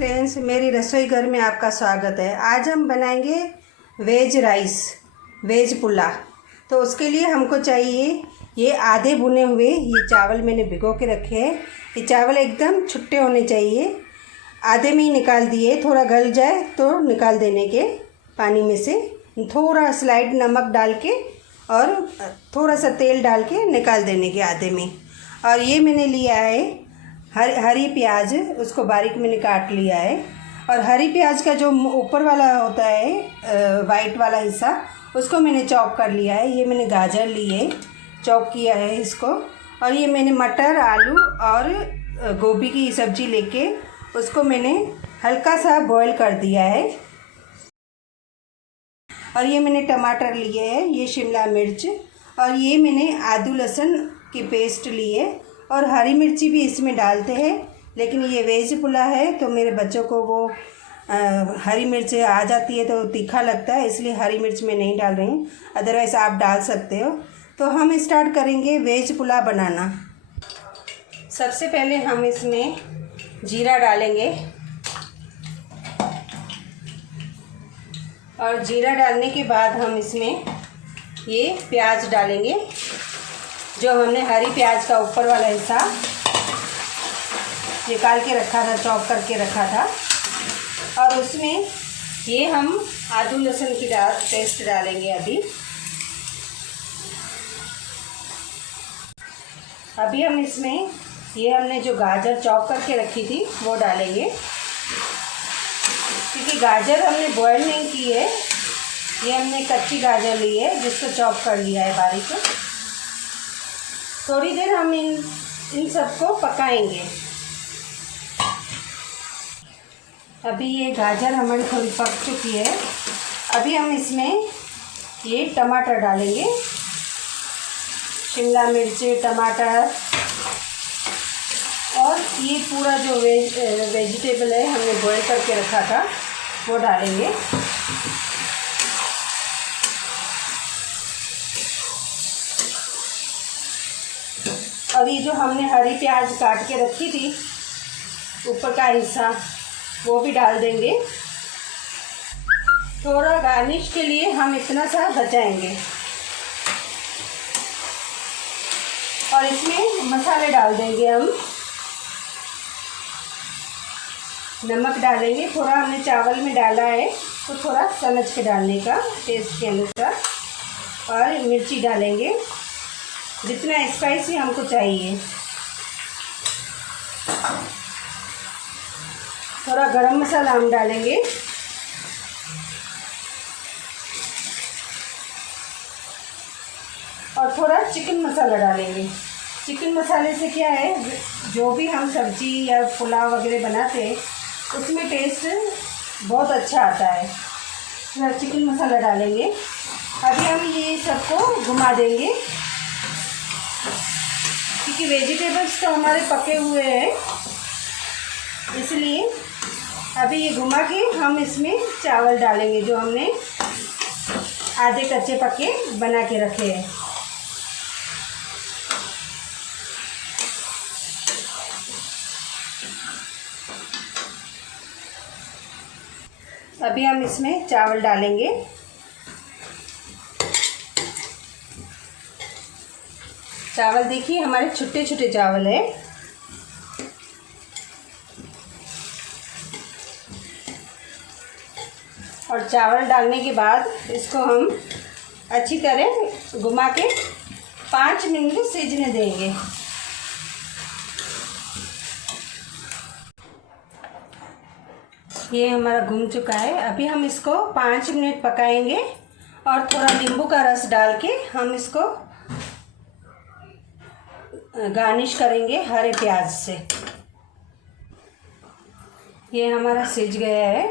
Friends, मेरी रसोई घर में आपका स्वागत है। आज हम बनाएंगे वेज राइस, वेज पुलाव। तो उसके लिए हमको चाहिए ये आधे भुने हुए ये चावल मैंने भिगो के रखे हैं। ये चावल एकदम छुट्टे होने चाहिए। आधे में ही निकाल दिए, थोड़ा गल जाए तो निकाल देने के पानी में से। थोड़ा स्लाइड नमक डाल के और थोड़ा सा तेल डाल के निकाल देने के आधे में। और ये मैंने लिया है हरी प्याज, उसको बारीक मैंने काट लिया है। और हरी प्याज का जो ऊपर वाला होता है वाइट वाला हिस्सा, उसको मैंने चॉप कर लिया है। ये मैंने गाजर लिए, चॉप किया है इसको। और ये मैंने मटर, आलू और गोभी की सब्ज़ी लेके उसको मैंने हल्का सा बॉईल कर दिया है। और ये मैंने टमाटर लिए है, ये शिमला मिर्च, और ये मैंने आदू लहसुन की पेस्ट लिए। और हरी मिर्ची भी इसमें डालते हैं, लेकिन ये वेज पुलाव है तो मेरे बच्चों को वो हरी मिर्च आ जाती है तो तीखा लगता है, इसलिए हरी मिर्च मैं नहीं डाल रही हूँ। अदरवाइज़ आप डाल सकते हो। तो हम स्टार्ट करेंगे वेज पुलाव बनाना। सबसे पहले हम इसमें जीरा डालेंगे। और जीरा डालने के बाद हम इसमें ये प्याज डालेंगे, जो हमने हरी प्याज का ऊपर वाला हिस्सा निकाल के रखा था, चॉप करके रखा था। और उसमें ये हम आदू लहसुन की पेस्ट डालेंगे अभी हम इसमें ये हमने जो गाजर चॉप करके रखी थी वो डालेंगे, क्योंकि गाजर हमने बॉयल नहीं की है। ये हमने कच्ची गाजर ली है जिसको चॉप कर लिया है बारीक। थोड़ी देर हम इन सबको पकाएंगे। अभी ये गाजर हमारी थोड़ी पक चुकी है। अभी हम इसमें ये टमाटर डालेंगे, शिमला मिर्च, टमाटर, और ये पूरा जो वेजिटेबल है हमने बॉईल करके रखा था वो डालेंगे। और ये जो हमने हरी प्याज काट के रखी थी ऊपर का हिस्सा, वो भी डाल देंगे। थोड़ा गार्निश के लिए हम इतना सा बचाएंगे। और इसमें मसाले डाल देंगे हम। नमक डालेंगे, थोड़ा हमने चावल में डाला है तो थोड़ा समझ के डालने का, टेस्ट के अनुसार। और मिर्ची डालेंगे जितना स्पाइसी हमको चाहिए। थोड़ा गरम मसाला हम डालेंगे। और थोड़ा चिकन मसाला डालेंगे। चिकन मसाले से क्या है, जो भी हम सब्जी या पुलाव वगैरह बनाते हैं उसमें टेस्ट बहुत अच्छा आता है। थोड़ा चिकन मसाला डालेंगे। अभी हम ये सबको घुमा देंगे, क्योंकि वेजिटेबल्स तो हमारे पके हुए हैं, इसलिए अभी ये घुमा के हम इसमें चावल डालेंगे जो हमने आधे कच्चे पक्के बना के रखे हैं। अभी हम इसमें चावल डालेंगे। चावल देखिए हमारे छोटे छोटे चावल है। और चावल डालने के बाद इसको हम अच्छी तरह घुमा के 5 मिनट सीजने देंगे। ये हमारा घुम चुका है। अभी हम इसको 5 मिनट पकाएंगे। और थोड़ा नींबू का रस डाल के हम इसको गार्निश करेंगे हरे प्याज से। ये हमारा सिज गया है।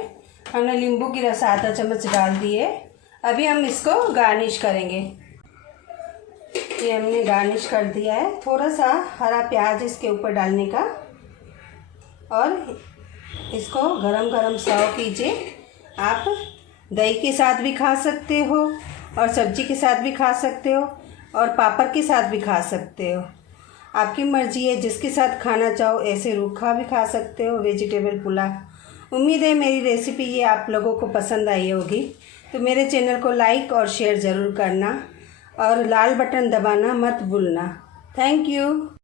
हमने नींबू की रस आधा चम्मच डाल दिए। अभी हम इसको गार्निश करेंगे। ये हमने गार्निश कर दिया है। थोड़ा सा हरा प्याज इसके ऊपर डालने का। और इसको गरम गरम सर्व कीजिए। आप दही के साथ भी खा सकते हो, और सब्जी के साथ भी खा सकते हो, और पापड़ के साथ भी खा सकते हो। आपकी मर्ज़ी है, जिसके साथ खाना चाहो। ऐसे रूखा भी खा सकते हो वेजिटेबल पुलाव। उम्मीद है मेरी रेसिपी ये आप लोगों को पसंद आई होगी। तो मेरे चैनल को लाइक और शेयर ज़रूर करना और लाल बटन दबाना मत भूलना। Thank you.